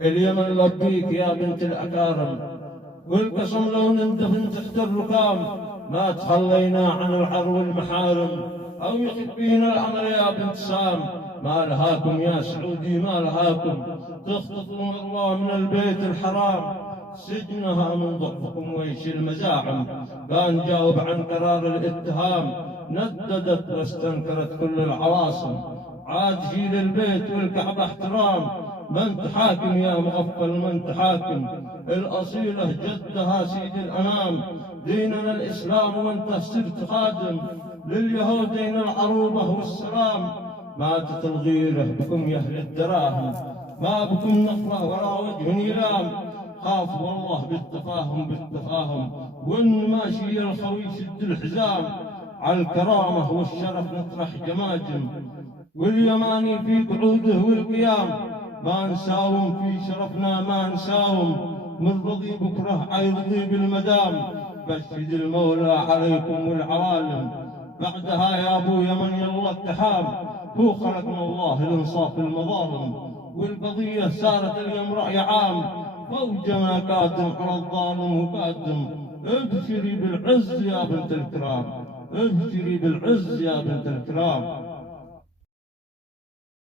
اليمن لبيك يا بنت الأكارم، والقسم لو نندفن تحت الركام ما تخلينا عن العر والمحارم، أو يخبينا الأمر يا بنت سام. ما لهاكم يا سعودي ما لهاكم تخطفوا مروى من البيت الحرام، سجنها من ضعفكم ويش المزاحم. كان جاوب عن قرار الاتهام، نددت واستنكرت كل العواصم. عاد جيل البيت والكعبة احترام، من تحاكم يا مغفل من تحاكم. الأصيلة جدها سيد الأنام، ديننا الإسلام وانت صرت خادم لليهودين العروبة والسلام. ماتت الغيرة بكم يا أهل الدراهم، ما بكم نفرة ولا وجه نيلام. خاف والله بالتفاهم بالتفاهم، وإن ماشي الخوي شد الحزام. على الكرامة والشرف نطرح جماجم، واليماني في قعوده والقيام. ما نساوم في شرفنا ما نساوم، من رضي بكره عيرضي بالمدام. بشد المولى عليكم والعوالم، بعدها يا ابو يمن يلا التحام. هو خلقنا الله لانصاف المظالم، والقضية صارت اليوم رأي عام. فوجنا قادم على الظالم وقادم، ابشري بالعز يا بنت الكرام، ابشري بالعز يا بنت الكرام.